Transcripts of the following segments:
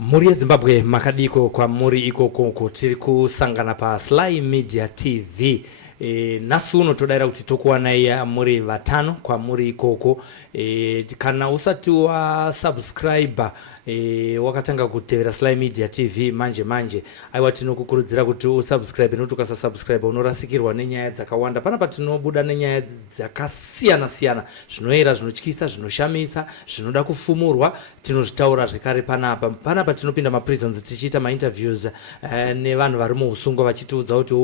Muri yeZimbabwe makadiko kwa muri ikoko tiri kusangana pa Sly Media TV. Nasu uno todaira kuti tokuwana ya muri vatano kwa muri ikoko. Kana usati wa subscriber wakatanga kutevera Sly Media TV manje aiwa tinokukurudzira kuti usubscribe nokuti ukasasubscribe unorasikirwa nenyaya dzakawanda. Pana patinobuda nenyaya dzakasiyana zvinoera, zvinotyisa, zvinoshamisa, zvinoda kufumurwa, tinozvitaura zvekare panapa tinopinda maprisons tichiita mainterviews nevanhu vari muusungo vachitiudza kuti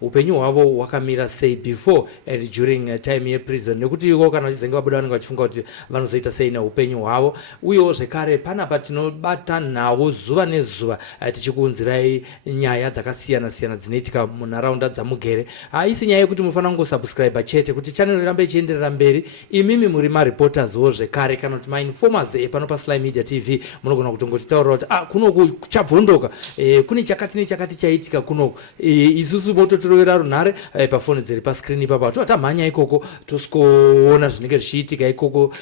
upenyu hwavo hwakamira sei before and during time yeprison, nekuti iko kana vachizenge vabuda vanenge vachifunga kuti vanozoita sei neupenyu hwavo. Uyewo zvekare panapa tinobata nawo zuva nezuva tichikuunzirai nyaya dzakasiyana dzinoitika munharaunda dzamugere. Haisi nyaya yekuti munofanira kungosubscribe chete kuti channel irambe ichienderera mberi. Imimi muri mareporterswo zvekare kana kuti mainformers pano pa Sly Media TV munogona kutongotitaurira kuti kuno kuchabvondoka, kune chakati nechakati chaitika kuno. Isusu mototorovera runhare pafoni dziri pascreen ipapa totamhanya ikoko tosikoona zvinenge zvichiitika ikoko.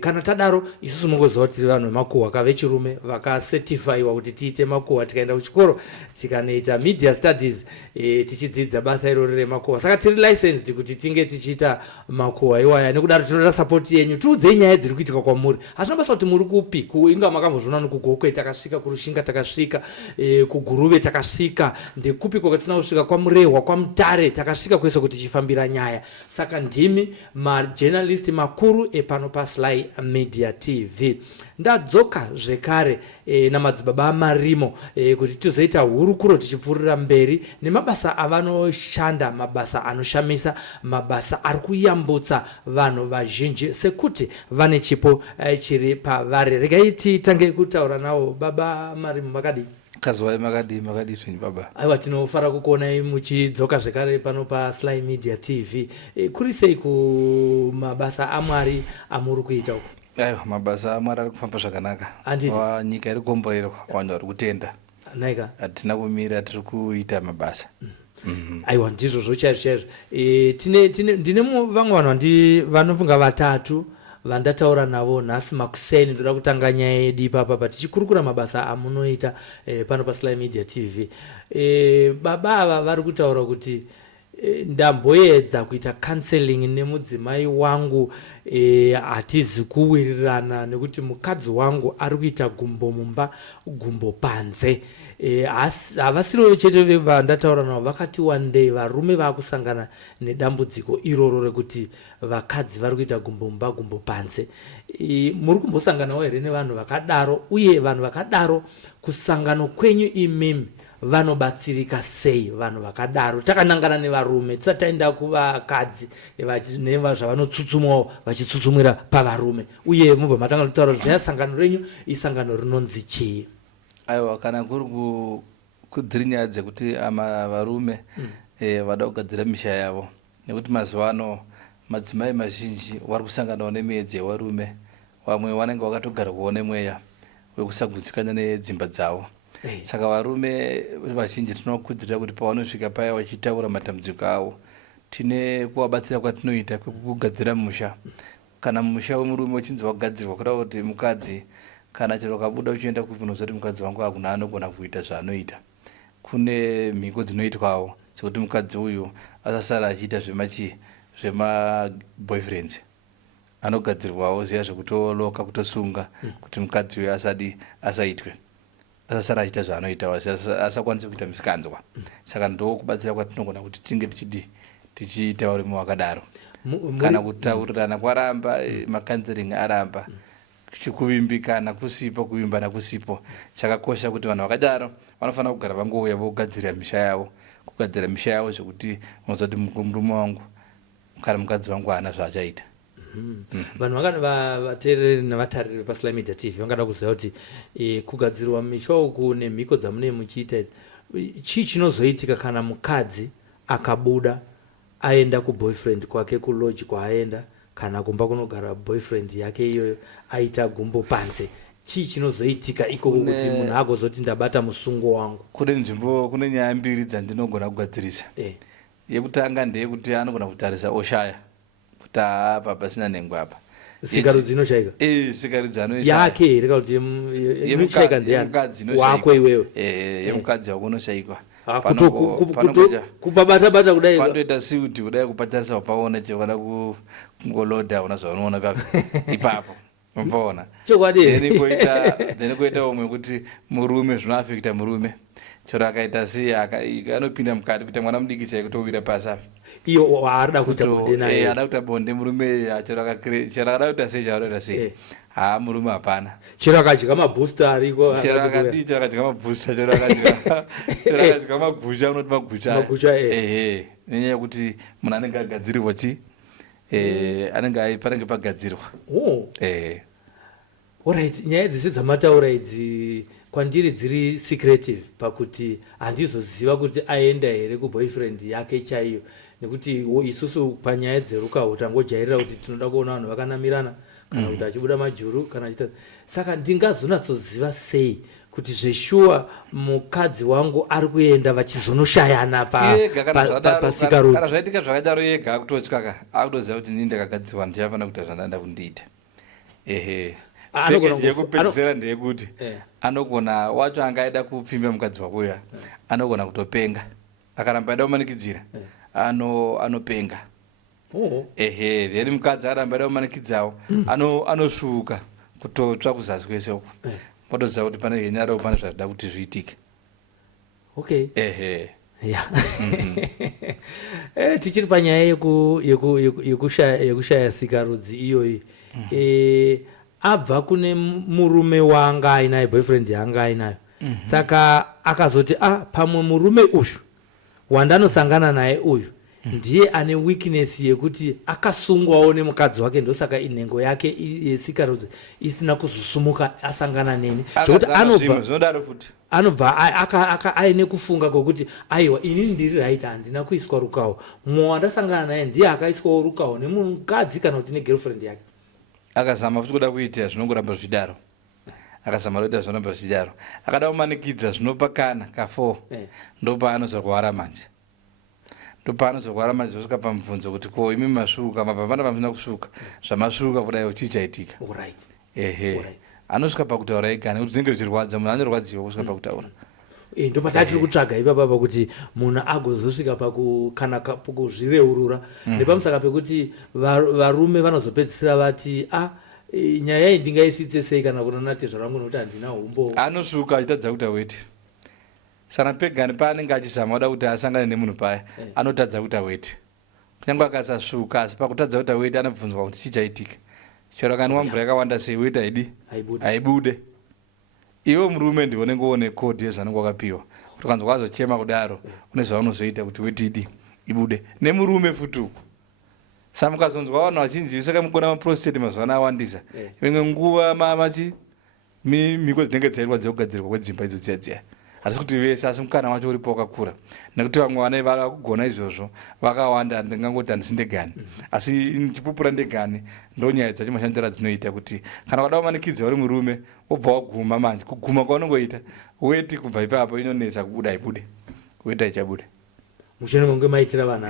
Kana tadaro isusu mongoziva kuti vanhu vemakuhwa kavechirume vakacertifyiwa kuti tiite makuhwa, tikaenda kuchikoro tikanoita media studies tichidzidza basa iroro remakuhwa, saka tiri licensed kuti tinge tichiita makuhwa iwaya. Nekudaro tinoda support yenyu, tiudzei nyaya dziri kuitika kwamuri. Hazvina basa kuti muri kupi, inga makambozviona nokugokwe takasvika, kurushinga takasvika, kuguruve takasvika, ndekupi kwakatisina kusvika, kwamurehwa, kwamutare takasvika kwese kuti tichifambira nyaya. Saka ndimi majournalist makuru epano pa Sly Media TV. Ndadzoka zvekare namadzibaba amarimo kuti tizoita hurukuro tichipfuurira mberi nemabasa avanoshanda, mabasa anoshamisa, mabasa ari kuyambutsa vanhu vazhinji sekuti vane chipo chiri pavari. Regai titange kutaura nawo. Baba Marimo, makadi? Kazwai makadi tini baba. Aiwa, tinofara kukuonai muchidzoka zvekare pano pa Sly Media TV. Kuri sei kumabasa amwari amuri kuita uko? Aiwa, mabasa amwari ari kufamba zvakanaka. Nyika iri kukomborerwa, vanhu vari kutenda. Naika hatina kumira, tiri kuita mabasa. Aiwa, ndizvo chaizvo. Ndine vamwe vanhu vanofunga vatatu vandataura navo nhasi makuseni. Ndoda kutanga nyaya yedu ipapa tichikurukura mabasa amunoita pano pa Sly Media TV. Baba ava vari kutaura kuti ndamboedza kuita counseling nemudzimai wangu, hatizi kuwirirana nekuti mukadzi wangu ari kuita gumbo mumba, gumbo panze. Havasiriwo chete vandataura navo, vakati one day varume vakusangana nedambudziko iroro rekuti vakadzi vari kuita gumbo mumba, gumbo panze. Muri kumbosanganawo here nevanhu vakadaro? Uye vanhu vakadaro kusangano kwenyu imimi vanobatsirika sei vanhu vakadaro? Takanangana nevarume, tisataenda kuvakadzi nezvavanotsutsumwawo vachitsutsumira pavarume. Uye mubva matanga kutaura kuti sangano renyu isangano rinonzi chii? Aiwa, kana kuri kudziri nyaya dzekuti varume vada kugadzira misha yavo, nekuti mazuva ano madzimai mazhinji vari kusanganawo nemiyedzi yevarume. Vamwe vanenge vakatogarwawo nemweya wekusagudzikana nedzimba dzavo. Saka varume vazhinji tinokurudzira kuti pavanosvika paya vachitaura matambudziko avo, tine kuvabatsira kwatinoita kwekugadzira musha. Kana musha wemurume uchinzi wakugadzirwa, kureva kuti mukadzi kana chero kabuda uchienda kupi unozoti mukadzi wangu hakuna anogona kuita zvaanoita. Kune mhiko dzinoitwawo dzekuti mukadzi uyu asasara achiita zvemaboyfriends, anogadzirwawo ziya zvekutoloka, kutosunga kuti mukadzi uyu asaitwe, asasara achiita zvaanoita, asakwanise kuita misikanzwa. Saka ndokubatsira kwatinogona kuti tinge tichiita varume vakadaro. Kana kutaurirana kwaramba, makanzering aramba, kuvimbikana kusipo, kuvimbana kusipo, chakakosha kuti vanhu vakadaro vanofanira kugara vangouya vogadzira misha yavo, kugadzira misha yavo zvekuti unozoti murume wangu kana mukadzi wangu haana zvaachaita. Vanhu vateereri navatariri pa Sly Media TV vangada kuziva kuti kugadzirwa misha uku nemhiko dzamune muchiita chii chinozoitika kana mukadzi akabuda aenda kuboyfriend kwake, kulodge kwaaenda, kana kumba kunogara boyfriend yake iyoyo, aita gumbo panze? Chii chinozoitika ikoko kuti munhu agozoti ndabata musungo wangu? Kune nyaya mbiri dzandinogona kugadzirisa. Yekutanga ndeyekuti anogona kutarisa oshaya kuti apa pasina nhengo apa. sikarudzi inoshaika sikarudzi anoishaika yake here kana kuti inoshaika ndeyani wako iwewe yemukadzi wako unoshaikwa kupabata-bata kudai panoita siuti kudai kupatarisa wapaona chekada kungoloda una zvaunoona papo ipapo umpaona chokwadi then koita umwe kuti murume zvinoafekta murume chero akaita sei anopinda mukati kuita mwana mudiki chai kutowira pasi apa iyo arida kuita bonde naye ada kuita bonde murume chero akada kuita sei chaanoita sei murume hapana chero akadya mabooster ariko chero akadya mabooster chero akadya magucha unoti magucha nenyaya yekuti munhu anenge agadzirirwa panenge pagadzirwa alright nyaya dzese dzamataura idzi kwandiri dziri secretive pakuti handizoziva kuti aenda here kuboyfriend yake chaiyo nekuti isusu panyaya dzerukaho tangojairira kuti tinoda kuona vanhu vakanamirana kana kuti achibuda majuru kana achita saka ndingazonatsoziva sei kuti zveshuwa mukadzi wangu ari kuenda vachizonoshayana pasikarudzi kana zvaitika zvakadaro yega akutotyaka akutoziva kuti ndini ndakagadzirwa ndichafanira kuita zvandanda kundiita pekeji yekupedzisira ndeyekuti anogona wacho anga aida kupfimba mukadzi wako uya anogona kutopenga akaramba aida kumanikidzira anopenga then mukadzi aramba aida kumanikidzawo anosvuuka kutotsva kuzasi kwese uko motoziva kuti pane henyarao pane zvada kuti zviitike tichiri panyaya yekushaya sikarudzi iyoyi abva kune murume waanga ainaye boyfriend yaanga ainayo saka akazoti pamwe murume uyu wandanosangana naye uyu ndiye ane weakness yekuti akasungwawo nemukadzi wake ndosaka inhengo yake yesikarudzi isina kuzosumuka asangana neni zvekuti anobva aine kufunga kwokuti aiwa inini ndiri right handina kuiswa rukawo mumwe wandasangana naye ndiye akaiswawo rukawo nemukadzi kana kuti negirlfriend yake akazama futi kuda kuita zvinongoramba zvidaro akada kumanikidza zvinopa kana ka4 ndopaanozorwara manje zvosvika pamubvunzo kuti ko imi masvuka mapambana pamsina kusvuka zvamasvuka kudai uchichaitika anosvika pakutaura ega nekuti zvinenge zvichirwadza munhu anorwadziwa kusvika pakutaura ndopatatiri kutsvaga ipapapa kuti munhu agozosvika kana pakuzvireurura nepamusaka pekuti varume vanozopedzisira vati nyaya iyi ndingaisvitse sei kana kunonatezva rangu nokuti handina umbo anosvuka achitadza kuita weti sana pegani paanenge achizama kuda kuti asangane nemunhu paya anotadza kuita weti kunyange akasasvuka asi pakutadza kuita weti anobvunzwa kuti chichaitika chero kanwa mvura yakawanda sei weti haibude iwe murume ndionenge uone kodhi yezvanenge wakapiwa kuti ukanzwa wazochema kudaro une zvaunozoita kuti weti ibude nemurume futi uku saka mukazonzwa vanhu vachinji saka mukona maprostate mazuva ano awandisa imwe nguva miko dzinenge dzairwa dzekugadzirwa kwedzimba idzo dziya asi kuti vese asi mukana wacho uripo wakakura nekuti vamwe vana vakugona izvozvo vakawanda ndingangoti handisi ndegani asi ndichipupura ndegani ndonyaya dzacho mashandiro dzinoita kuti kana wada kumanikidza uri murume wobva waguma manje kuguma kwaunongoita weti kubva ipapo inonetsa kubuda ibude weta ichabuda mushure monge maitira vanhu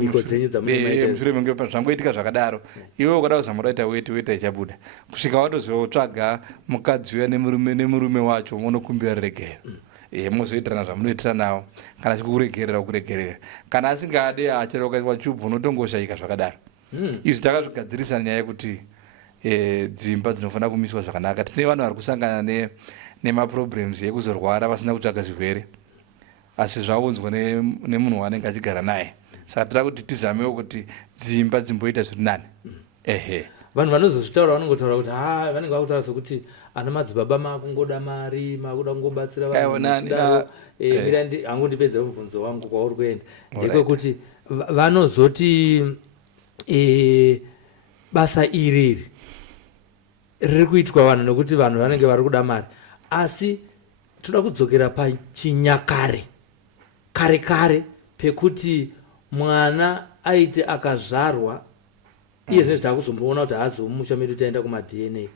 miko dzenyu mushure monge zvamboitika zvakadaro iwe ukada kuzama kudaita weta ichabuda kusvika watozotsvaga mukadzi uya nemurume wacho munokumbira regero mozoitirana zvamunoitira nawo kana chikuregerera kuregerera kana asingade achera ukaiswa chubhu unotongoshayika zvakadaro izvi takazvigadzirisa nyaya yekuti dzimba dzinofanira kumiswa zvakanaka tine vanhu vari kusangana nemaproblems ekuzorwara vasina kutsvaga zvirwere asi zvaunzwa nemunhu waanenge achigara naye saka toda kuti tizamewo kuti dzimba dzimboita zviri nani vanhu vanozozvitaura vanongotaura kuti vanenge vakutaura sokuti ana madzibaba makungoda mari makuda kungobatsira hangu ndipedze mubvunzo wangu kwauri kuenda ndekwekuti vanozoti basa iri riri kuitwa vanhu nekuti vanhu vanenge vari kuda mari asi toda kudzokera pachinyakare kare pekuti mwana aiti akazvarwa iye zvine zvitava kuzomboona kuti haazomusha medu taenda kumadna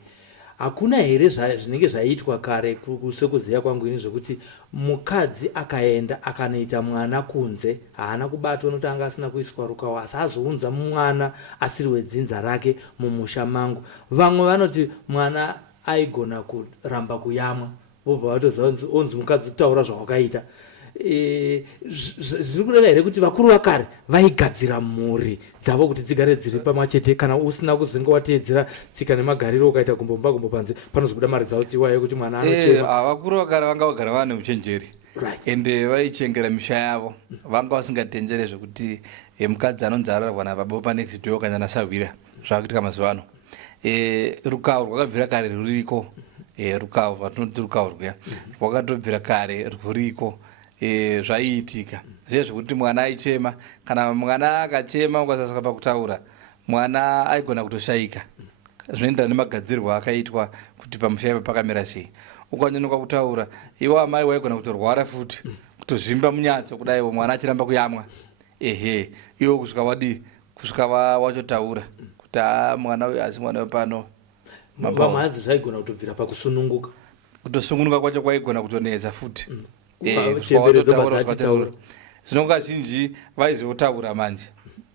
hakuna here zvinenge zvaitwa kare sekuziva kwangu ini zvekuti mukadzi akaenda akanoita mwana kunze haana kubatwa nokuti anga asina kuiswa rukawa asi azounza mwana asiri wedzinza rake mumusha mangu. Vamwe vanoti mwana aigona kuramba kuyamwa vobva vatoziva onzi mukadzi kutaura zvawakaita. Zviri kureva here kuti vakuru vakare vaigadzira mhuri dzavo kuti dzigare dziri pamwe chete kana usina kuzenge wateedzera tsika nemagariro ukaita gumbomba gumbo panze panozobuda mari dzavo tiwaye kuti mwana anochema. Vakuru vakare vanga vagara vane uchenjeri ende vaichengera misha yavo vanga vasingatenjere zvekuti mukadzi anonzi ararwa nababa panext door kana nasavira zvakuitika mazuva ano. Rukavu rwakabvira kare ruriko, rukavu vatinoti rukavu rwuya rwakatobvira kare ruriko. Zvaiitika zvezvekuti mwana aichema, kana mwana akachema ukasasaka pakutaura mwana aigona kutoshayika. Zvinoenderana nemagadzirwo akaitwa kuti pamusha ipa pakamira sei. Ukanyanyuka kutaura iwe amai waigona kutorwara futi kutozvimba munyatso kudai mwana achiramba kuyamwa. Iwe kusvika wachotaura kuti mwana uyu asi mwana wepano. Vamwe hadzi zvaigona kutobvira pakusununguka, kutosungunuka kwacho kwaigona kutonetsa futi. Zvino kazhinji vaizotaura manje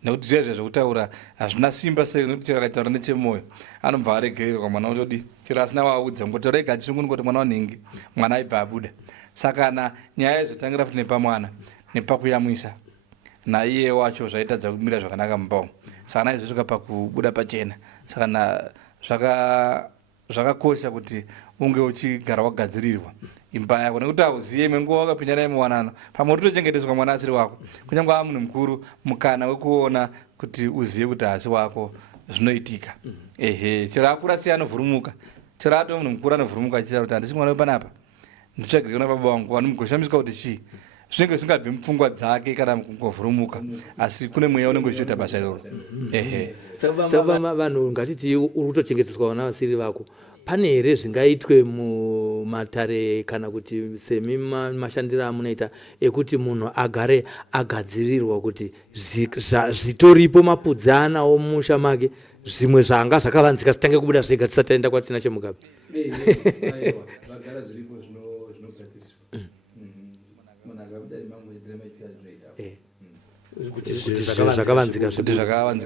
nekuti zvezve zvekutaura hazvina simba sei, nekuti akataura nechemwoyo anobva aregererwa mwana utodi chero asina waudza ngotorega achisungunuka kuti mwana wanhingi mwana aibva abuda. Saka nyaya yezotangira futi nepamwana nepakuyamwisa naiye wacho zvaitadza kumira zvakanaka mumba. Saka naizvosvika pakubuda pachena. Saka zvakakosha kuti unge uchigara wagadzirirwa imba yako nekuti hauzive imwe nguva wakapinda naye muwanano pamwe utochengetedzwa mwana asiri wako. Kunyange ava munhu mukuru mukana wekuona kuti uzive kuti haasi wako zvinoitika. Chero akura sei anovhurumuka, chero ato munhu mukuru anovhurumuka achita kuti handisi mwana wepanapa nditsvagire kuna baba vangu vanomugoshamisika kuti chii. Zvinenge zvisingabvi mupfungwa dzake kana kungovhurumuka asi kune mweya unenge uchiita basa iroro. Saka vanhu ngatiti uri kutochengetedzwa vana vasiri vako, pane here zvingaitwe mumatare kana kuti semi mashandiro amunoita ekuti munhu agare agadzirirwa kuti zvitoripo mapudzi anawo mumusha make zvimwe zvanga zvakavanzika zvitange kubuda zvega tisati taenda kwatina chemugabe. Kuti zvakavanzika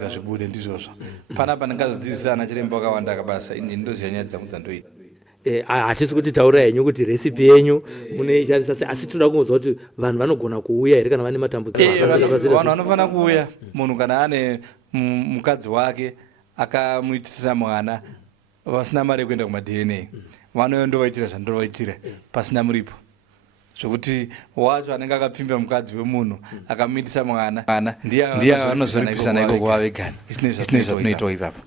zvibude ndizvozvo. Panapa ndingazodzidzisana chiremba wakawanda akabasa ini ndoziva nyaya dzangu dzandoita. Hatisi kuti taura henyu kuti recipe yenyu munoishandisa sei, asi tinoda kungonzwa kuti vanhu vanogona kuuya here kana vane matambudziko. Vanhu vanofana kuuya. Munhu kana ane mukadzi wake akamuitira mwana vasina mari yekuenda kuma-DNA vanoendovaitira zvandovaitira pasina muripo. Zvokuti wacho anenge akapfimba mukadzi wemunhu akamuitisa mwana ndiye vanozoripisana ikoko vavegani. Isine zvatunoitawo ipapo.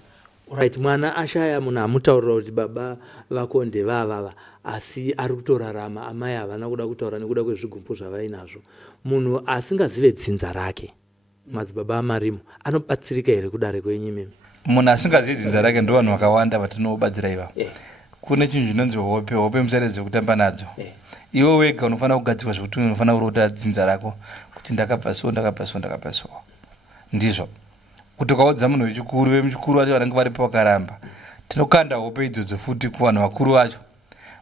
Right, mwana ashaya munhu amutaurira kuti baba vako ndevavava asi ari kutorarama, amai havana kuda kutaura nekuda kwezvigumbu zvavainazvo. Munhu asingazive dzinza rake, madzibaba amarimo, anobatsirika here kudare kwenyu imimi? Munhu asingazive dzinza rake ndo vanhu vakawanda vatinobatsira ivavo. Kune chinhu chinonzi hope musaredzi dzekutamba nadzo. Iwe wega unofanira kugadzirwa zvekuti unofanira kurota dzinza rako kuti ndakabva so. Ndizvo. Kuti ukaudza munhu wechikuru vemuchikuru vacho vanenge varipo vakaramba, tinokanda hope idzodzo futi kuvanhu vakuru vacho.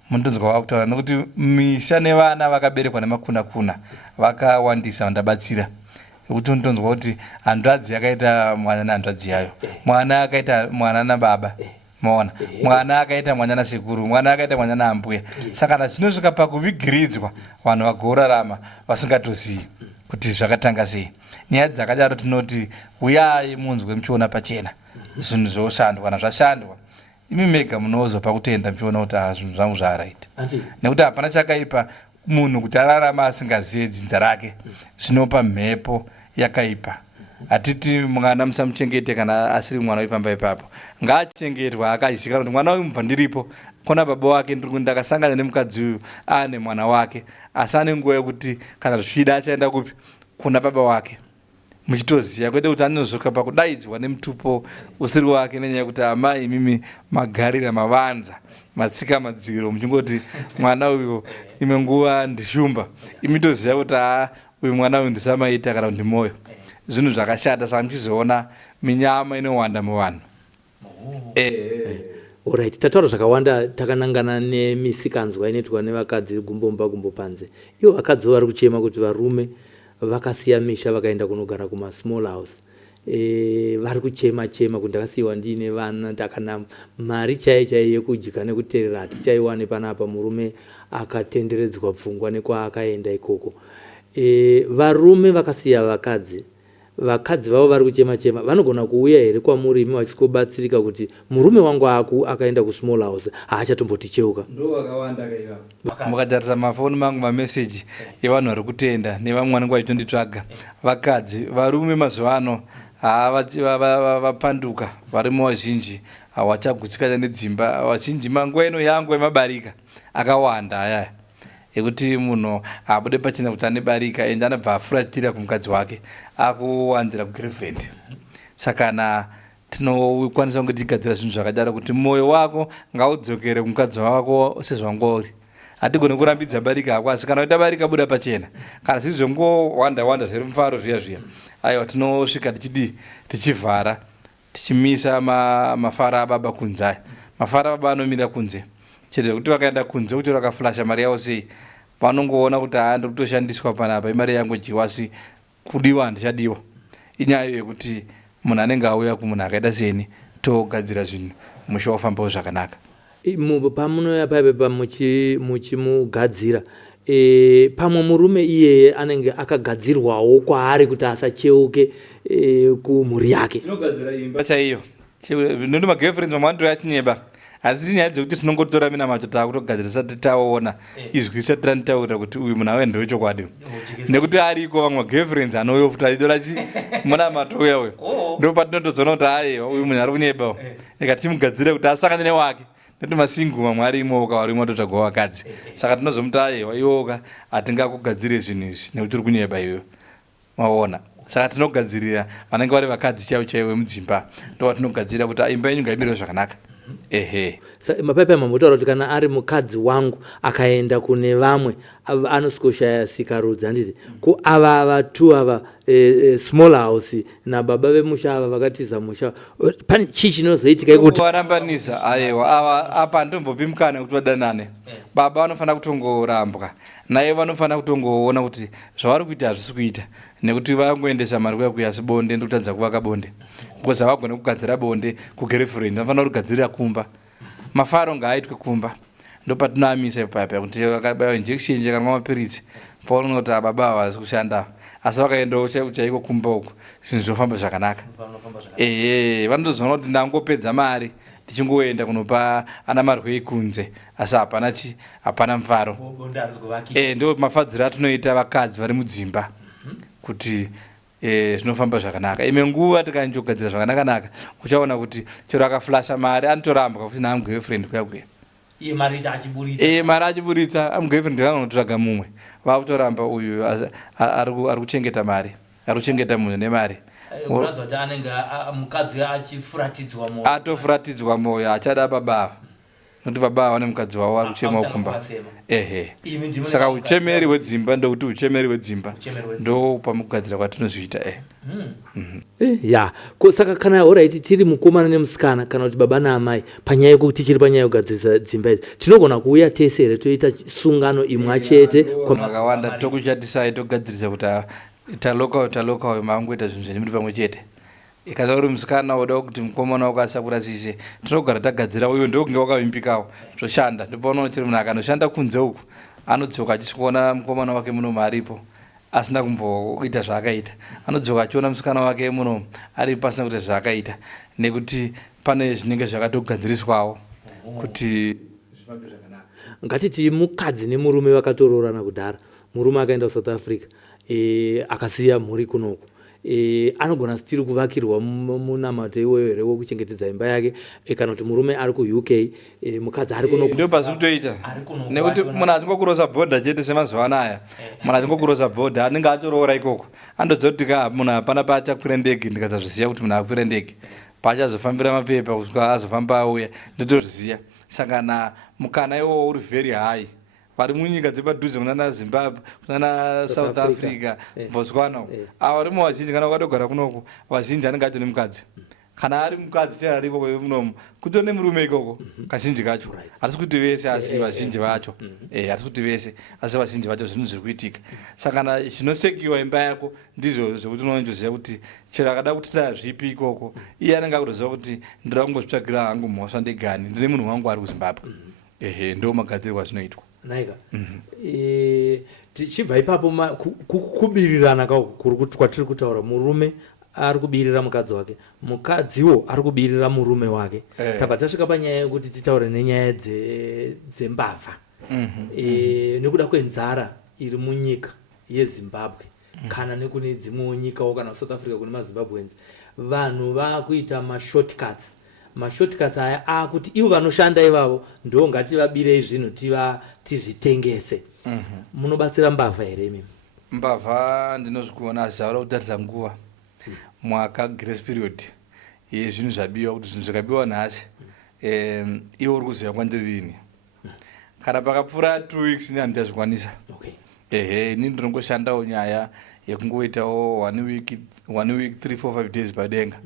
Munonzwa vakutaura nokuti misha nevana vakaberekwa nemakuna vakawandisa vandabatsira. Kuti unonzwa kuti handadzi akaita mwana nahandadzi yayo, mwana akaita mwana nababa. Maona mwana akaita mwana nasekuru, mwana akaita mwana naambuya. Saka zvinosvika pakuvigiridzwa vanhu vagorarama vasingatozivi kuti zvakatanga sei. Nyaya dzakadaro tinoti uyai munzwe muchiona pachena zvinhu zvoshandwa. Kana zvashandwa imi mega munozwa pakutenda muchiona kuti zvinhu zvangu zvaaraita. Nekuti hapana chakaipa munhu kuti ararama asingazive dzinza rake, zvinopa mhepo yakaipa. Hatiti mwana musamuchengete kana asiri mwana weifamba ipapo. Ngaachengetwa akazivikanwa kuti mwana uyu mubva ndiripo, kona baba wake ndakasangana nemukadzi uyu ane mwana wake, asi ane nguva yekuti kana zvichida achaenda kupi kuna baba wake. Muchitoziya kwete kuti anozvoka pakudaidzwa nemutupo usiri wake nenyaya yekuti amai imimi magarira mavanza matsika madziro muchingoti mwana uyu imwe nguva ndishumba. Imi toziya kuti uyu mwana uyu ndisamaita kana kuti mwoyo. Zvinhu zvakashata. Saka muchizoona minyama inowanda muvanhu. Alright, tataura zvakawanda takanangana nemisikanzwa inoitwa nevakadzi gumbo panze. Ivo vakadzi vari kuchema kuti varume vakasiya misha vakaenda kunogara kuma small house. Vari kuchema kuti ndakasiyiwa ndiine vana ndakana mari chaiyo yekudya nekuteerera hatichaiwane panapa, murume akatenderedzwa pfungwa nekwaakaenda ikoko. Varume vakasiya vakadzi vavo vari kuchema vanogona kuuya here kwamuri imi vachikobatsirika kuti murume wangu akaenda kusmall house haachatomboti-cheuka? Mukatarisa mafoni mangu mameseji evanhu vari kutenda nevamwe vanenge vachitonditsvaga vakadzi, varume mazuva ano vapanduka, varume vazhinji havachagutsika nedzimba. Vazhinji manguva ino yangu emabarika akawanda ayaya ekuti munhu habude pachena kuti ane barika ende anabva afuratira kumukadzi wake akuwanzira kugirlfriend. Saka tinokwanisa kunge tigadzira zvinhu zvakadaro kuti mwoyo wako ngaudzokere kumukadzi wako sezvangori. Hatigone kurambidza barika yako, asi kana uita barika buda pachena. Kana zviri zvongowanda zviri mufaro zviya aiwa, tinosvika tichivhara tichimisa mafara ababa kunze aya. Mafara ababa anomira kunze chete kuti vakaenda kunze kuti vakaflasha mari yavo sei vanongoona kuti ndiri kutoshandiswa panapa, imari yangu jiwasi kudiwa handichadiwa. Inyaya yekuti munhu anenge auya kumunhu akaita seni togadzira zvinhu musha wofambawo zvakanaka. Pamunoya paipepa muchimugadzira, pamwe murume iyeye anenge akagadzirwawo kwaari kuti asacheuke kumhuri yake. Tinogadzira imba chaiyo, ndondi magirlfriends mamwandiro yachinyeba, asi nyaya dzekuti tinongotora mina macho taakutogadzira sati taona izwi isati tanitaurira kuti uyu munhu awenda wechokwadi, nekuti ariko vamwe magirlfriends anouya futi achitora muna matouya uyo, ndo patinotozoona kuti aiwa uyu munhu ari kunyeba ikatichimugadzira kuti asangane newake. Noti masingu mamwe arimo ukawarimo totsvagawo vakadzi, saka tinozomuta aiwa iwoka hatingakugadzire zvinhu izvi nekuti uri kunyeba iwe maona. Saka tinogadzirira vanenge vari vakadzi chaivo vemudzimba, ndo vatinogadzira kuti imba yenyu ngaimirwe zvakanaka. Mapaipa mambotaura kuti kana ari mukadzi wangu akaenda kune vamwe anosikoshaya sikarudzi, handiti ko ava vatu ava small house nababa vemusha ava vakatiza musha, pane chii chinozoitika ikuti varambanisa? Aiwa, apa ndombopi mukana kuti vadanane. Baba vanofanira kutongorambwa naye, vanofanira kutongoona kuti zvavari kuita hazvisi kuita, nekuti vangoendesa mari kuya asi bonde ndokutadza kuvaka bonde, because havagone kugadzira bonde kugirlfriend, vanofanira kugadzirira kumba. Mafaro ngaaitwe kumba, ndopatinoamisa ipapa kuti vakabayiwa injection kanwa mapiritsi paunoona kuti baba havasi kushanda, asi vakaendawo chaiko kumba uko zvinhu zvofamba zvakanaka. Vanotozoona kuti ndangopedza mari tichingoenda kunopa ana marwei kunze, asi hapana mufaro. Ndo mafadziro atinoita vakadzi vari mudzimba kuti zvinofamba zvakanaka. Imwe nguva tikanyogadzira zvakanaka uchaona kuti chero akaflasha mari anotoramba kuti naamugirlfriend kuya mari achiburitsa amugirlfriend vanonotsvaga mumwe, vakutoramba uyu ari kuchengeta mari, ari kuchengeta munhu nemari. Atofuratidzwa mwoyo, achada baba nokuti baba vane mukadzi wavo ari kuchema kumba. Saka uchemeri hwedzimba ndokuti uchemeri hwedzimba ndo pamugadzira kwatinozviita. Saka kana alright tiri mukomana nemusikana kana kuti baba naamai, panyaya yekuti tichiri panyaya yekugadzirisa dzimba idzi tinogona kuuya tese here toita sungano imwe chete vakawanda tokuchatisai togadzirisa kuti taloka mangoita zvinhu zvenyu muri pamwe chete. Kana uri musikana woda kuti mukomana wako asakura sise, tinogara tagadzira uyo ndokunge wakavimbikawo zvoshanda. Ndopaunoona chiri munhu akanoshanda kunze uku anodzoka achisikuona mukomana wake munomu aripo asina kumboita zvaakaita, anodzoka achiona musikana wake munomu aripo asina kuita zvaakaita, nekuti pane zvinenge zvakatogadziriswawo kuti zvifambe zvakanaka. Ngatiti mukadzi nemurume vakatoroorana kudhara, murume akaenda kuSouth Africa akasiya mhuri kunoku, anogona stiri kuvakirwa munamato iwoyo here wokuchengetedza imba yake, kana kuti murume ari kuUK mukadzi ari kuno. Ndio pasi kutoita, nekuti munhu achingokurosa bhodha chete semazuva anaya, munhu achingokurosa bhodha anenge atoroora ikoko, andoziva kuti munhu hapana paachakwira ndege, ndikasazviziva kuti munhu akwira ndege paachazofambira mapepa kusvika azofamba auya ndotozviziva. Saka mukana iwowo uri very high. Vari munyika dzepadhuze kunana Zimbabwe, kunana South Africa, Botswana, ava rimo vazhinji kana wakatogara kunoko vazhinji anenge acho nemukadzi. kana ari mukadzi chaari ikoko munomu kutori nemurume ikoko kazhinji kacho asi kuti vese asi vazhinji vacho asi kuti vese asi vazhinji vacho zvinhu zviri kuitika saka kana zvinosekiwa imba yako ndizvo zvokuti unozoziva kuti chero akada kutita zvipi ikoko iye anenge akutoziva kuti ndira kungozvitsvagira hangu mhosva ndigani ndine munhu wangu ari kuzimbabwe ndo magadzirirwo azvinoitwa naika tichibva ipapo kubirirana kwatiri kutaura murume ari kubirira mukadzi wake mukadziwo ari kubirira murume wake tabva tasvika panyaya yekuti titaure nenyaya dzembavha nekuda kwenzara iri munyika yezimbabwe kana nekune dzimwewo nyikawo kana south africa kune mazimbabwenzi vanhu vakuita mashortcuts aya akuti ivo vanoshanda ivavo ndo ngativabirei zvinhu tizvitengese munobatsira mbavha here imimi mbavha ndinozvikuona asi zvava kutarisa nguva mwaka grace period zvinhu zvabiwa kuti zvinhu zvakabiwa nhasi iwo uri kuziva kwandirini kana pakapfuura 2 weeks ini handitazvikwanisa ini ndinongoshandawo nyaya yekungoitawo 1 week 3-4-5 days padenga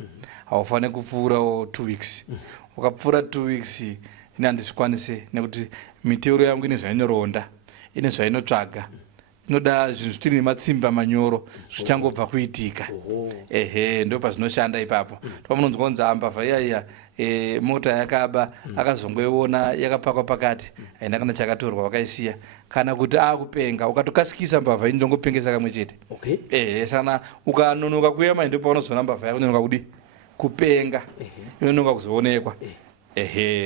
haufaniri kupfuurawo 2 weeks ukapfuura 2 weeks ini handizvikwanise nekuti miteuro yangu ine zvainoronda ine zvainotsvaga inoda zvinhu zvitiri nematsimba manyoro zvichangobva kuitika ndo pazvinoshanda ipapo pamunonzwa kunzi mbavha iyaiya mota yakaba akazongoiona yakapakwa pakati haina kana chakatorwa vakaisiya kana kuti akupenga ukatokasikisa mbavha ini ndongopengesa kamwe chete sana ukanonoka kuyema ndo paunozoona mbavha yako inonoka kudi kupenga inonoka kuzoonekwa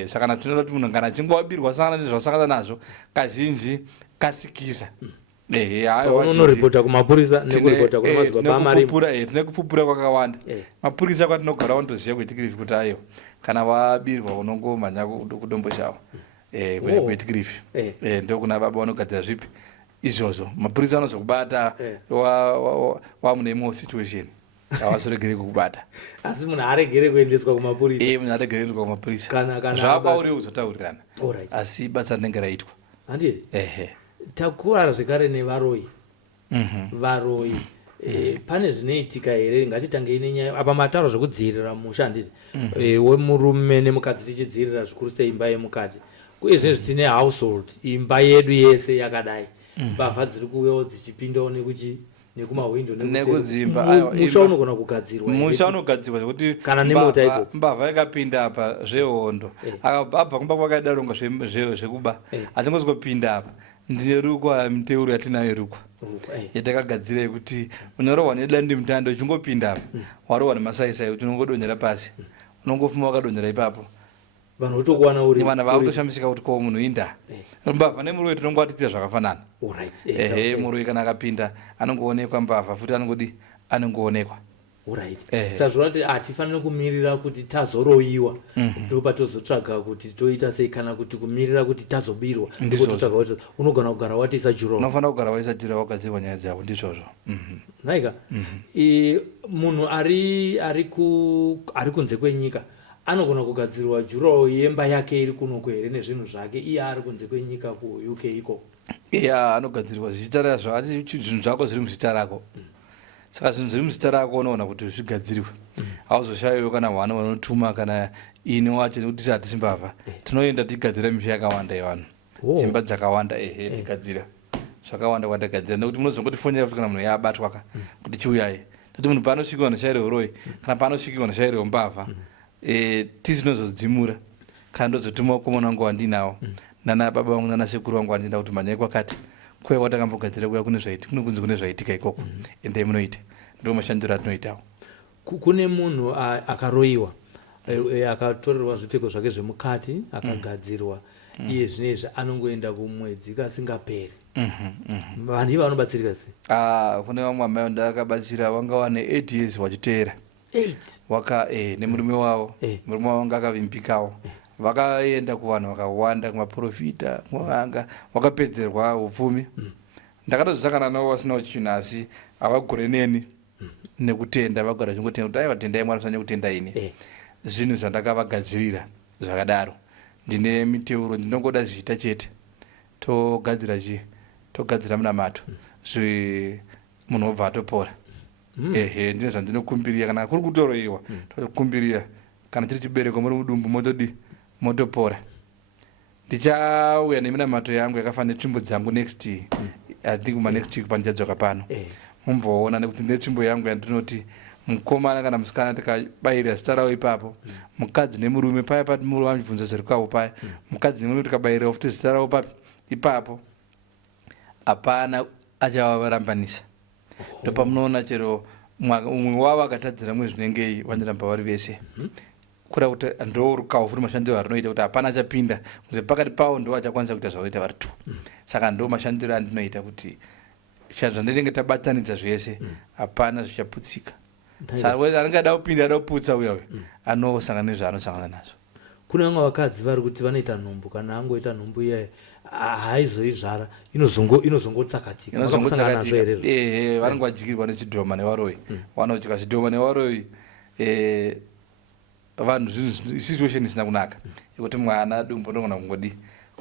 saka tinoda kuti munhu kana achinge wabirwa sana nezvasangana nazvo kazhinji kasikisa unoripota kumapurisa nekuripota kuna madzibaba amarimo tine kupupura kwakawanda mapurisa kwatinogara wandoziva kwetikirifi kuti ayo kana wabirwa unongomhanya kudombo chavo kwenye kwetikirifi ndokuna baba vanogadzira zvipi izvozvo mapurisa anozokubata wamune imwewo situation avazoregere kukubata asi munhu aregere kuendeswa kumapurisa munhu aregere kuendeswa kumapurisa zvaabauriwo kuzotaurirana asi basa rinenge raitwa handiti takuvara zvekare nevaroyi varoyi pane zvinoitika here ngatitange ine nyaya apa matauro zvekudzivirira musha handiti wemurume nemukadzi tichidzivirira zvikuru seimba yemukati uyezve tine household imba yedu yese yakadai mbavha dziri kuvewo dzichipindawo nekumawindo nekudzimba musha unogona kugadzirwa musha unogadzirwa zvekuti kana nemota idzodzo mbavha yakapinda apa zvehondo abva kumba kwakadaronga zvekuba achingozopinda apa ndine rukwa miteuro yatinayo rukwa yatakagadzira yekuti unyorohwa nedandi mutando uchingopinda apa warohwa nemasaisai kuti unongodonhera pasi unongofuma wakadonhera ipapo vanhu votokuwana uri vanhu vakutoshamisika kuti ko munhu inda mbavha nemurume tinongowatiitira zvakafanana murume kana akapinda anongoonekwa mbavha futi anongoonekwa sazvona kuti hatifaniri kumirira kuti tazoroyiwa ndo patozotsvaga kuti toita sei kana kuti kumirira kuti tazobirwa ndototsvaga kuti unogona kugara watiisa juro unofanira kugara waisa juro wagadzirwa nyaya dzavo ndizvozvo naika munhu ari kunze kwenyika anogona kugadzirwa juro yemba yake iri kunoko here nezvinhu zvake iye ari kunze kwenyika kuuk iko anogadzirwa zita razvo asi zvinhu zvako zviri muzita rako saka zvinhu zviri muzita rako unoona kuti zvigadzirwe hauzoshayiwo kana hwana vanotuma kana ini wacho nekuti tisi hatisi mbavha tinoenda tigadzira misha yakawanda yevanhu dzimba dzakawanda tigadzira zvakawanda kwatagadzira nekuti munozongotifonera futi kana munhu yabatwa kuti chiuyai nekuti munhu paanosvikiwa neshayiro royi kana paanosvikiwa neshayiro mbavha tizinozodzimura kana ndozotuma wakomana wangu wandinawo nana baba vangu nana sekuru vangu vandinda kuti manyai kwakati kuya kwatakambogadzira kuya kunzi kune zvaitika ikoko endai munoita ndo mashandiro atinoitawo kune munhu akaroyiwa akatorerwa zvipfeko zvake zvemukati akagadzirwa iye zvinezvi anongoenda kumwedzi kasingaperi vanhu iva vanobatsirika sei kune vamwe amai ndakabatsira vanga wane 8 years wachiteera nemurume wavo murume wavo anga akavimbikawo vakaenda kuvanhu vakawanda kumaprofita vanga vakapedzerwa upfumi ndakatozosangana navo vasinawo chinhu asi havagore neni nekutenda vagara chingotenda kuti aiva tendai mwari musanye kutenda ini zvinhu zvandakavagadzirira zvakadaro ndine miteuro ndinongoda zita chete togadzira munamato munhu obva atopora ndine zvandinokumbirira kana kuri kutoroiwa tokumbirira kana chiri chibereko muri mudumbu motopora. Ndichauya neminamato yangu yakafanira netsvimbo dzangu next I think next week pandichadzoka pano mumboona nekuti netsvimbo yangu yandinoti mukomana kana musikana tikabayira zita rawo ipapo mukadzi nemurume paya pati murume amibvunza zviri kwavo paya mukadzi nemurume tikabayirawo futi zita rawo papi ipapo hapana achavarambanisa. Ndopamunoona chero umwe wavo akatadzira mwe zvinengei vaniramba vari vese kuda kuti ndo rukawo futi mashandiro arinoita kuti hapana achapinda kunze pakati pavo ndo achakwanisa kuita zvavanoita vari tu. Saka ndo mashandiro andinoita kuti zvandinenge tabatanidza zvese hapana zvichaputsika. Saka anengada kupinda ada kuputsa uya anosangana nezvaanosangana nazvo. Kune vamwe vakadzi vari kuti vanoita nhumbu kana angoita nhumbu iyayo haizoizvara inozongotsakatika vanenge vajikirwa nechidhoma nevaroi vanoti chidhoma nevaroi vanhu situation isina kunaka yekuti mwana dumbu ndogona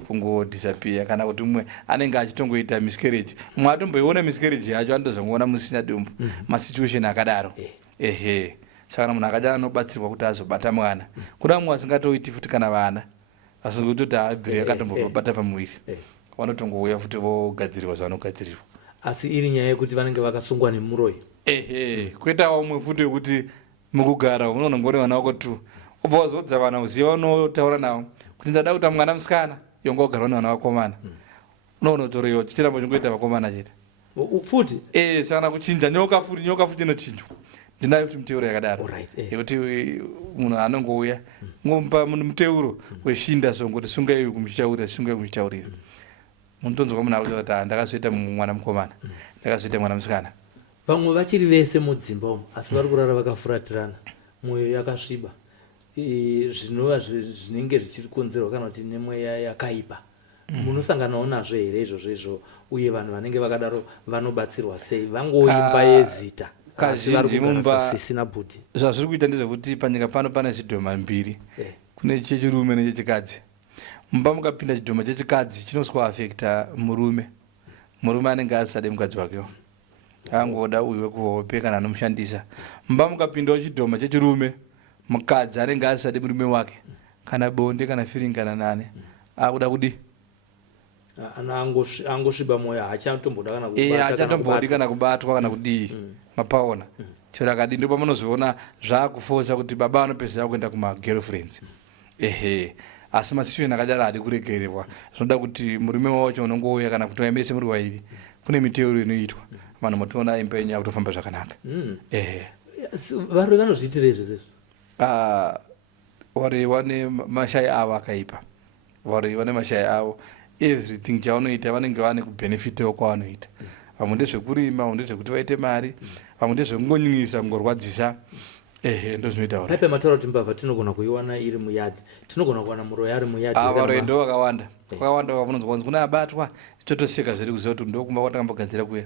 kungodisappear kana kuti mumwe anenge achitongoita miscarriage mumwe atomboiona miscarriage yacho anotozongoona musina dumbu masituation akadaro saka munhu akaja anobatsirwa kuti azobata mwana kuda mumwe asingatoiti futi kana vana asi kutoti abviri akatombobata pamuviri vanotongouya futi vogadzirirwa zvanogadzirirwa. Asi iri nyaya yekuti vanenge vakasungwa nemuroi kwetawo umwe futi wekuti mukugara unoona ngori vana vako tu ubva wazodza vana uziva unotaura navo kuti ndada kuita mwana musikana yonga wagara vana vakomana unoona utoroiwa chichiramba chingoita vakomana chete futi sakana kuchinja nyoka futi inochinjwa ndinayo futi muteuro yakadaro yekuti munhu anongouya ngomba muteuro weshinda songoti sungai kumuchitaurira munotonzwa munhu akuti ndakazoita mwana mukomana ndakazoita mwana musikana. Vamwe vachiri vese mudzimba umo asi vari kurara vakafuratirana mwoyo yakasviba zvinova zvinenge zvichiri konzerwa kana kuti nemweya yakaipa munosanganawo nazvo here izvozvo uye vanhu vanenge vakadaro vanobatsirwa sei vangoimba yezita kazhinji mumba zvisina bhudhi. Zvazviri kuita ndezvekuti panyika pano pane zvidhoma mbiri kune chechirume nechechikadzi. Mumba mukapinda chidhoma chechikadzi chinoswa afekta murume anenge asade mukadzi wakewo angoda uyu wekuhope kana anomushandisa. Mumba mukapindawo chidhoma chechirume mukadzi anenge asade murume wake kana bonde kana firingi kana nane akuda kudi angosviba mwoyo haachatombodi kana kubatwa kana kudii mapaona chero akadi ndo pamunozoona zvaakufosa kuti baba anopedzera kuenda kumagirlfriends asi masituation akadaro hadi kuregererwa zvinoda kuti murume wacho unongouya kana kuti vaimese muri vairi kune miteuro inoitwa vanhu motoona imba yenyu yakutofamba zvakanaka. Varoi vanozviitira izvezvo varoi vane mashai avo akaipa varoi vane mashai avo everything chavanoita vanenge vane kubenefitawo kwavanoita vamwe ndezvekurima vamwe ndezvekuti vaite mari vamwe ndezvekungonyunyisa kungorwadzisa ndozvinoita varoi. Aipe mataura kuti mbavha tinogona kuiwana iri muyadhi tinogona kuwana muroi ari muyadhi varoi ndo vakawanda vavanonzwa kuna abatwa totoseka zviri kuziva kuti ndokumba kwatakambogadzira kuya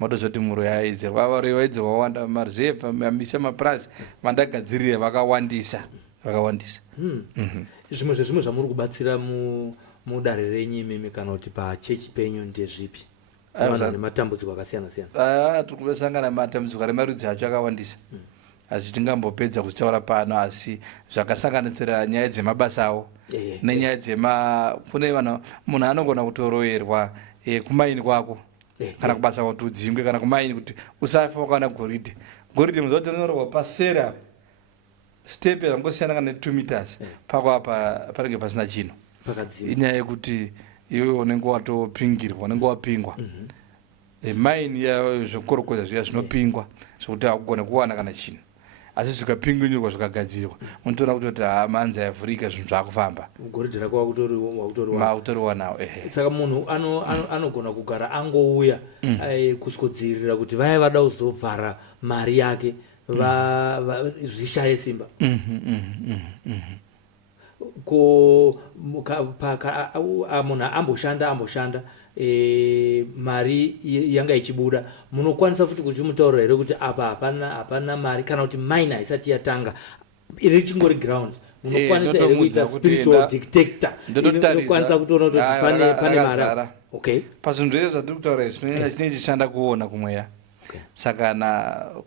matozoti muroi aidzerwa varoi vaidzerwa wawanda mareserve mamisha maprasi mandagadzirira vakawandisa zvimwe zvezvimwe zvamuri kubatsira mudare renyu imimi kana kuti pachechi penyu ndezvipi nematambudziko akasiyana siyana? Tiri kusangana matambudziko ari marudzi acho akawandisa asi tingambopedza kuzitaura pano asi zvakasanganisira nyaya dzemabasa avo nenyaya kune munhu anogona kutoroerwa kumaini kwako kana kubasa kuti udzingwe kana kumaini kuti usafa wakana goridhe muzoti rinorohwa pasera step yangosiyana kana 2 meters pako apa panenge pasina chino inyaya yekuti iwe unenge watopingirwa unenge wapingwa maini yazvokorokodza zviya zvinopingwa zvokuti akugona kuwana kana chino asi zvikapingunyurwa zvikagadzirwa unotoona kutoti manza yavhurika zvinhu zvakufamba goridhe rako wakutoriwa nawo. Saka munhu anogona kugara angouya kusikodzirira kuti vaya vada kuzovhara mari yake zvishaye simba munhu amboshanda mari yanga ichibuda munokwanisa futi kuchimutaurira here kuti apa hapana mari kana kuti mine haisati yatanga iri chingori ground munokwanisa here kuita spiritual dictator inokwanisa kutoona kuti pane mari. Pazvinhu zvese zvatiri kutaura izvi chinenge chichishanda kuona kumweya Saka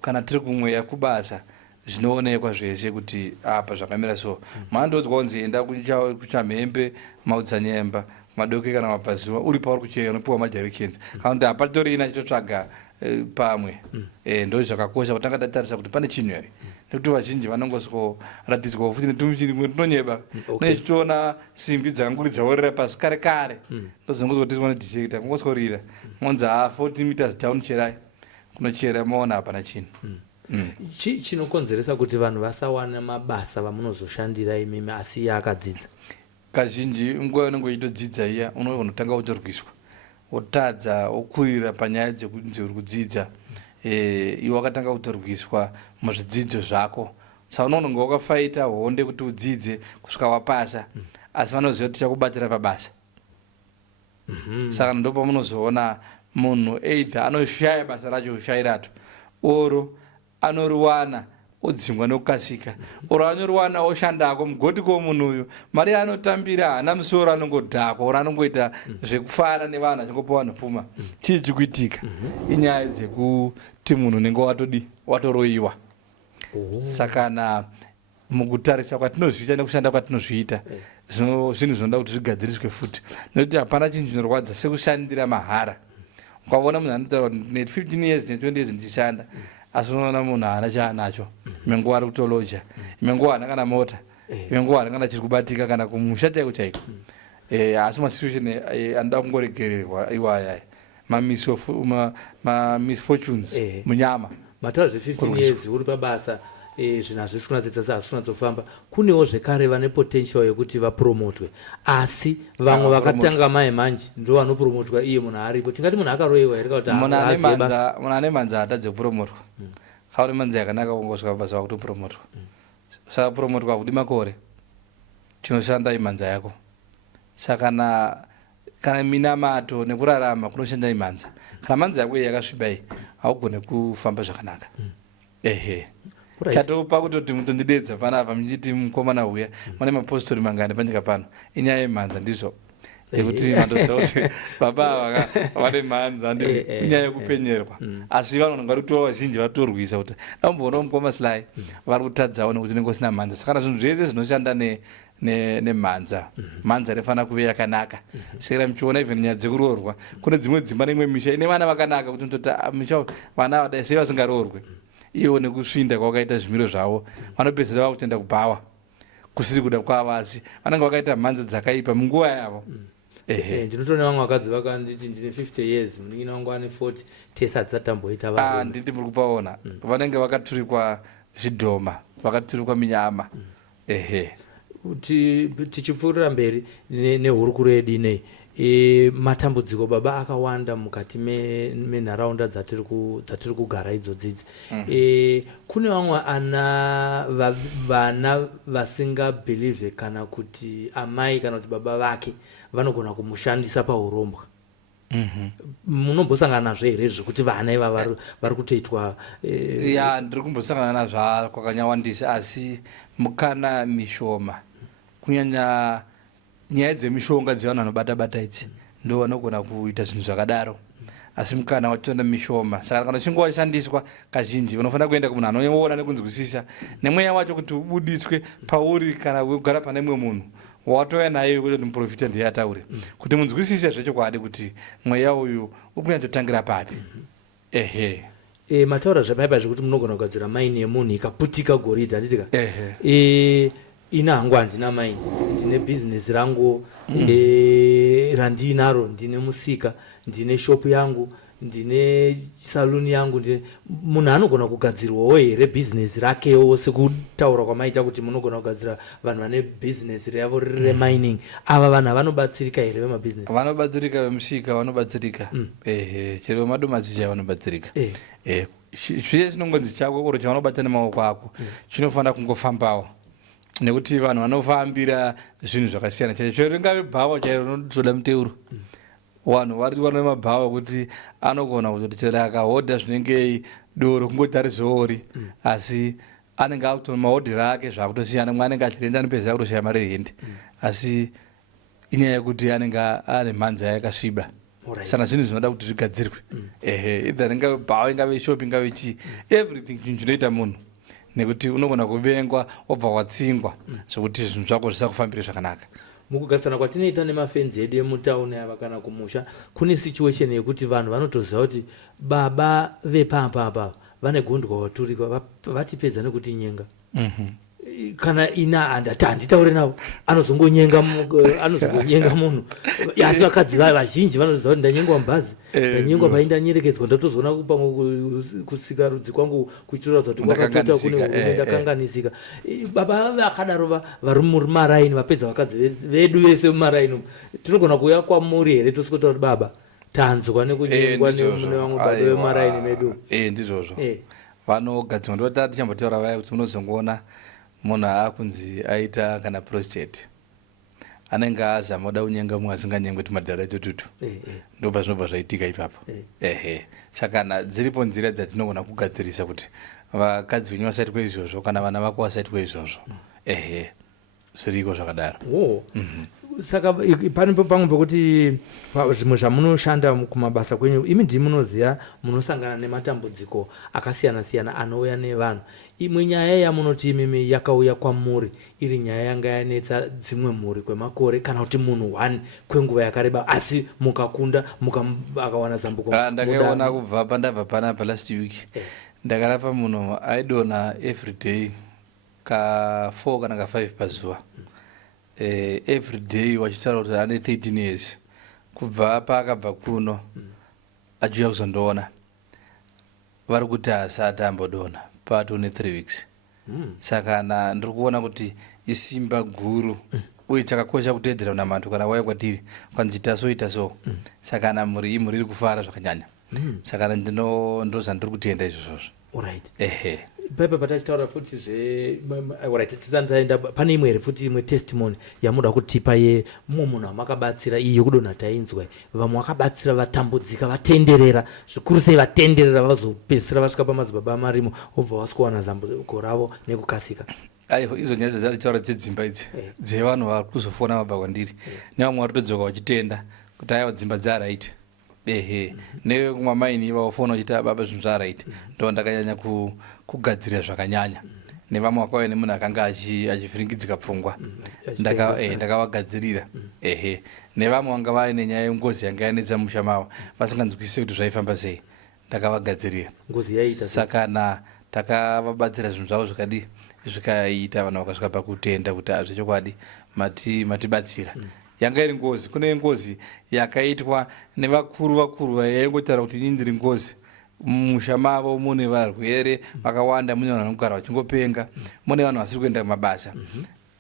kana tiri kumweya kubasa zvinoonekwa zvese kuti apa zvakamira so. Mandodzwa kunzi enda kuchamhembe maudzanyemba madoki kana mabvazuva uri pauri kuchera unopiwa madirections kana kuti hapatorina chitotsvaga pamwe. Ndo zvakakosha kutanga tatarisa kuti pane chinhu here, nekuti vazhinji vanongoratidzwa futi netinonyeba nechitoona simbi dzakanguri dzaorera pasi kare kare ndozvinongozotizwa nedetector kungoskorira monzi 40 meters down cherai kunochera maona hapana chinhu. Chinokonzeresa kuti vanhu vasawana mabasa vamunozoshandira imimi asi iye akadzidza? Kazhinji nguva unenge uchitodzidza iya unotanga kutorwiswa wotadza wokurira panyaya dzekunzi uri kudzidza iwe wakatanga kutorwiswa muzvidzidzo zvako. Saka unonge wakafaita honde kuti udzidze kusvika wapasa asi vanoziva kuti tichakubatira pabasa. Saka ndo pamunozoona munhu either anoshaya basa racho ushayirato oro anoriwana odzingwa nokukasika oro anoriwana oshandako mugoti ko munhu uyu mari anotambira hana musoro anongodhakwa oro anongoita zvekufara nevanhu achingopa vanhu pfuma. Chii chikuitika? Inyaya dzekuti munhu unenge watoroyiwa. Saka mukutarisa kwatinozviita nekushanda kwatinozviita zvinhu zvinoda kuti zvigadziriswe futi nekuti hapana chinhu chinorwadza sekushandira mahara. Ukaona munhu anotaura kuti ne 15 years ne 20 years ndichishanda asi unoona munhu haana chaanacho. Imwe nguva ari kutoloja, imwe nguva haana kana mota, imwe nguva haana kana chiri kubatika kana kumusha chaiko chaiko. Asi masituation anoda kungoregererwa iwaya misfortunes munyama. Mataura zve15 years uri pabasa zvinhu hazvisi kunatsetsa seasi kunatsofamba. Kunewo zvekare vane potential yekuti vapromotwe asi vamwe vakatanga mai manje ndo vanopromotwa iye munhu aripo. Tingati munhu akaroyiwa here kuti munhu ane manza haatadze kupromotwa. Kauri manza yakanaka kungosvika pabasa wakutopromotwa. Saka promotwa hakudi makore chinoshanda imanza yako. Saka kana minamato nekurarama kunoshanda imanza. Kana manza yako yakasvibai haugone kufamba zvakanaka. Chatopa kutoti mutondidedza panapa muchiti mukomana uya mane mapositori mangani panyika pano inyaya yemanza ndizvo yekuti mandoziva kuti baba vane manza ndizvo inyaya yekupenyerwa. Asi vanhu ngari kutora vazhinji vatorwisa kuti damboona mukoma Sly vari kutadzawo nekuti unenge usina manza. Saka zvinhu zvese zvinoshanda nemanza manza inofanira kuve yakanaka. Saka muchiona even nyaya dzekuroorwa kune dzimwe dzimba neimwe misha ine vana vakanaka kuti mutoti misha vana vadai sei vasingaroorwe iwo nekusvinda kwakaita zvimiro zvavo vanopedzera vakutenda kubhawa kusiri kuda kwavo asi vanenge vakaita mhanza dzakaipa munguva yavo. Ndinotoona vamwe vakadzi vakanditi ndine 50 years munin'ina wangu ane 40 tesi hatisatamboita vanhu. Nditi muri kupaona vanenge vakaturikwa zvidhoma vakaturikwa minyama. Tichipfuurira mberi nehurukuro yedu inei matambudziko baba akawanda mukati menharaunda dzatiri kugara idzodzidzi. Kune vamwe vana vasingabhilivhe kana kuti amai kana kuti baba vake vanogona kumushandisa paurombwa. Munombosangana nazvo here zvekuti vana iva vari kutoitwa? Ndiri kumbosangana nazvo kwakanyawandisa asi mukana mishoma kunyanya nyaya dzemishonga dzevanhu vanobata-bata idzi ndo vanogona kuita zvinhu zvakadaro asi mukana wachitoenda mishoma. Saka kana uchinge washandiswa kazhinji unofanira kuenda kumunhu anoona nekunzwisisa nemweya wacho kuti ubuditswe pauri kana kugara pane mumwe munhu watoya naye kuti muprofita ndiye ataure kuti munzwisise zvechokwadi kuti mweya uyu uri kunyanyotangira papi. Mataura zvapaipa zvekuti munogona kugadzira maini yemunhu ikaputika goridhe handitika. Ina hangu handina maini, ndine bhizinesi rangu randinaro, ndine musika, ndine shopu yangu, ndine saluni yangu. Munhu anogona kugadzirwawo here bhizinesi rakewo sekutaura kwamaita kuti munogona kugadzira vanhu vane bhizinesi ravo riri remining. Ava vanhu vanobatsirika here vemabhizinesi? Vanobatsirika, vemusika vanobatsirika, chero vemadomasi chaivo vanobatsirika. Zvese chinongonzi chako oro chavanobata nemaoko ako chinofanira kungofambawo nekuti vanhu vanofambira zvinhu zvakasiyana chaizvo. Chero ringave bhawa chairo rinotoda muteuro. Vanhu vari kuwana mabhawa kuti anogona kutoti chero akahodha zvinenge doro kungotarizoori asi anenge akutoona mahodhero ake zvakutosiyana. Mwe anenge achirenda anopedza kutoshaya mari rehende asi inyaya yekuti anenge ane mhanza yakasviba sana zvinhu zvinoda kuti zvigadzirwe either ingave bhawa ingave shopi ingave chii everything chinhu chinoita munhu nekuti unogona kuvengwa wobva watsingwa zvokuti zvinhu zvako zvisakufambire zvakanaka. Mukugadzana kwatinoita nemafenzi edu emutauni ava kana kumusha kune situation yekuti vanhu vanotoziva kuti baba vepapa vane gondwa waturika vatipedza nekuti nyenga kana ina handitaure navo anozongonyenga munhu asi vakadzi vazhinji vanoziva kuti ndanyengwa mubhazi ndanyengwa paindanyerekedzwa ndatozoona pamwe kusika rudzi kwangu kuchitoratidza kuti kwakatota kune ndakanganisika. Baba vakadaro vari mumaraini vapedza vakadzi vedu vese mumaraini tinogona kuuya kwamuri here tosvikota kuti baba tanzwa nekunyengwa nemune vamwe baba vemumaraini medu ndizvozvo vanogadzirwa ndotati chambotaura vaya kuti unozongoona munhu aakunzi aita kana prostate anenge azama kuda kunyenga mumwe asinganyengwe tumadhara itotutu ndo pazvinobva zvaitika ipapo saka dziripo nzira dzatinogona kugadzirisa kuti vakadzi venyu vasaitwe izvozvo kana vana vako vasaitwe izvozvo zviriko zvakadaro. Saka panipo pamwe pekuti zvimwe zvamunoshanda kumabasa kwenyu imi ndimi munoziva munosangana nematambudziko akasiyana-siyana anouya nevanhu. Imwe nyaya yamunoti imimi yakauya kwamuri iri nyaya yanga yanetsa dzimwe mhuri kwemakore kana kuti munhu 1 kwenguva yakareba asi mukakunda akawana zambuko. Ndakaona kubva pandabva panapa last week ndakarapa munhu aidona everyday ka4 kana ka5 pazuva everyday wachitaura kuti ane 13 years kubva apa akabva kuno achiuya kuzondoona vari kuti asati ambodona pato ne3 weeks saka ndiri kuona kuti isimba guru uye takakosha kuteedzera munamato kana wauya kwatiri kwanzi ita so saka mhuri iri kufara zvakanyanya saka ndo zvandiri kutenda izvozvo. Pepe patachitaura futi tisataenda pane imwe here futi imwe testimony yamuda kutipa mumwe munhu wamakabatsira iyi yekudonha tainzwa vamwe vakabatsira vatambudzika vatenderera zvikuru sei vatenderera vazopedzisira vasvika pamadzibaba amarimo obva vasikuwana zambuko ravo nekukasika. Izo nyaya dzataura dzedzimba idzi dzevanhu vari kuzofona vabva kwandiri nevamwe vari kutodzoka vachitenda kuti aiwa dzimba dzaraiti nekumamaini vafona uchita baba zvinhu zvaraiti ndo ndakanyanya kugadzirira zvakanyanya nevamwe vakauya nemunhu akanga achivhiringidzika pfungwa ndakavagadzirira nevamwe vanga vaine nyaya yengozi yanga yanetsa musha mavo vasinganzwisise kuti zvaifamba sei ndakavagadzirira saka takavabatsira zvinhu zvavo zvikaita vanhu vakasvika pakutenda kuti azvechokwadi matibatsira. Yanga iri ngozi, kune ngozi yakaitwa nevakuru yaingotaura kuti ini ndiri ngozi musha mavo mune varwere vakawanda mune vanhu vanogara vachingopenga mune vanhu vasiri kuenda mabasa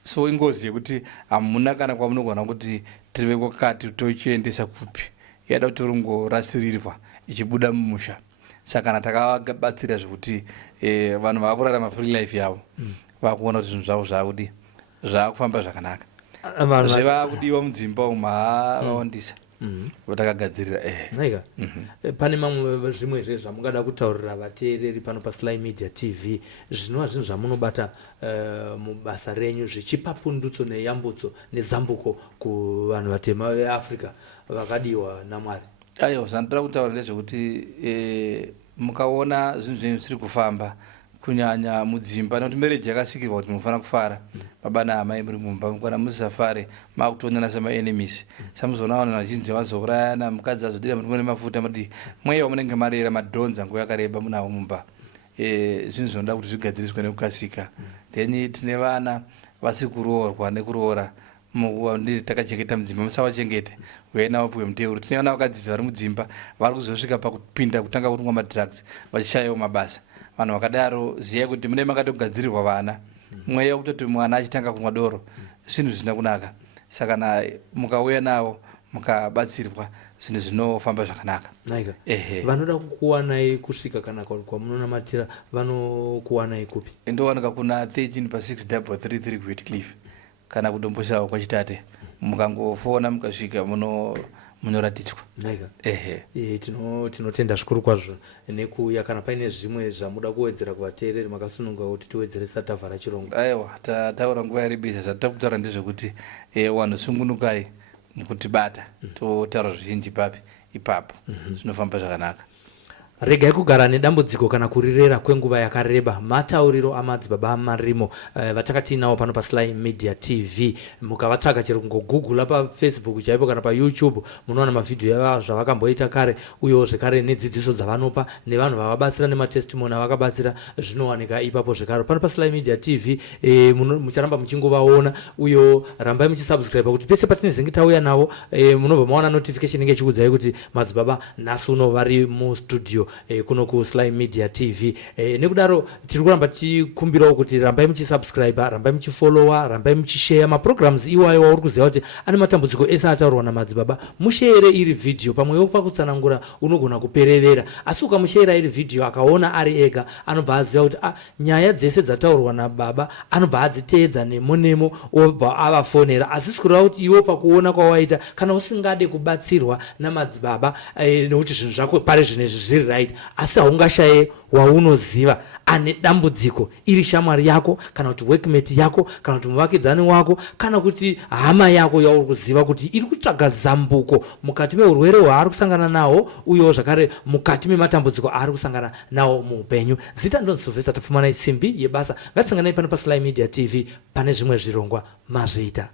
so ingozi yekuti hamuna kana kwamunogona kuti tirive kwakati tochiendesa kupi yada kuti ringorasirirwa ichibuda mumusha saka takavabatsira zvekuti vanhu vakurarama free life yavo vakuona kuti zvinhu zvavo zvakudi zvakufamba zvakanaka zvevakudiwa mudzimba umavawandisa vatakagadzirira pane mamwe zvimwe zvamungada kutaurira vateereri pano paSly Media TV zvinova zvinhu zvamunobata mubasa renyu zvichipa pundutso neyambutso nezambuko kuvanhu vatema veAfrica vakadiwa naMwari? Zvandinoda kutaura ndezvekuti mukaona zvinhu zvenyu zviri kufamba kunyanya mudzimba nekuti mereji yakasikirwa kuti munofanira kufara baba naamai muri mumba kana musafare makutonyana semaenemies samuzoona vanhu vazhinji vazourayana mukadzi azodira muti mune mafuta mati mweya wamunenge marera madhonza nguva yakareba munavo mumba zvinhu zvinoda kuti zvigadziriswe nekukasika then tine vana vasiri kuroorwa nekuroora takachengeta mudzimba musavachengete uyai navo puwe muteuro tine vana vakadzidzi vari mudzimba vari kuzosvika pakupinda kutanga kutumwa madrugs vachishayawo mabasa vanhu vakadaro ziyai kuti mune makatogadzirirwa vana mweya wekutoti mwana achitanga kumwa doro zvinhu zvisina kunaka saka mukauya navo mukabatsirwa zvinhu zvinofamba zvakanaka. Vanoda kukuwanai kusvika kana kwamunonamatira vanokuwanai kupi? Ndowanika kuna 13 pa633 Whitcliffe kana kudomboshawo kwachitate mukangofona mukasvika munoratidzwa. Tinotenda zvikuru kwazvo nekuuya. Kana paine zvimwe zvamuda kuwedzera kuvateereri makasununga kuti tiwedzere satavhara chirongwa? Aiwa, tataura nguva yaribisa zvatiri kutaura ndezvekuti wanhu sungunukai mukutibata totaura zvizhinji papi ipapo zvinofamba zvakanaka. Regai kugara nedambudziko kana kurirera kwenguva yakareba. Matauriro amadzibaba marimo vatakati nawo pano paSly Media TV. Mukavatsvaka chero kungogoogle pa Facebook chaipo kana pa YouTube munoona mavhidhiyo avo zvavakamboita kare, uyewo zvekare nedzidziso dzavanopa nevanhu vavabatsira nematestimony avakabatsira zvinowanika ipapo zvekare pano paSly Media TV. Mucharamba muchingovaona, uyewo rambai muchisubscribe kuti pese patinenge tauya navo munobva maona notification inenge ichikudzai kuti madzibaba nhasi uno vari mustudio kuno kuSly Media TV. Nekudaro tiri kuramba tichikumbirawo kuti rambai muchisubscribe, rambai muchifollowa, rambai muchishare maprograms iwayo wauri kuziva kuti ane matambudziko ese ataurwa namadzibaba. Mushere iri video pamwewo pakutsanangura unogona kuperevera, asi ukamushera iri video akaona ari ega anobva aziva kuti nyaya dzese dzataurwa nababa anobva adziteedza nemo obva avafonera. Asi sikureva kuti iwo pakuona kwawaita kana usingade kubatsirwa namadzibaba nekuti zvinhu zvako pari zvinezvi zviri right, asi haungashaye waunoziva ane dambudziko, iri shamwari yako kana kuti workmate yako kana kuti muvakidzani wako kana kuti hama yako yauri kuziva kuti iri kutsvaga zambuko mukati meurwere hwaari kusangana nawo, uyewo zvakare mukati mematambudziko aari kusangana nawo muupenyu. Zita ndinonzi Sylvester, tafumana isimbi yebasa. Ngatisanganai pano paSly Media TV pane zvimwe zvirongwa mazviita.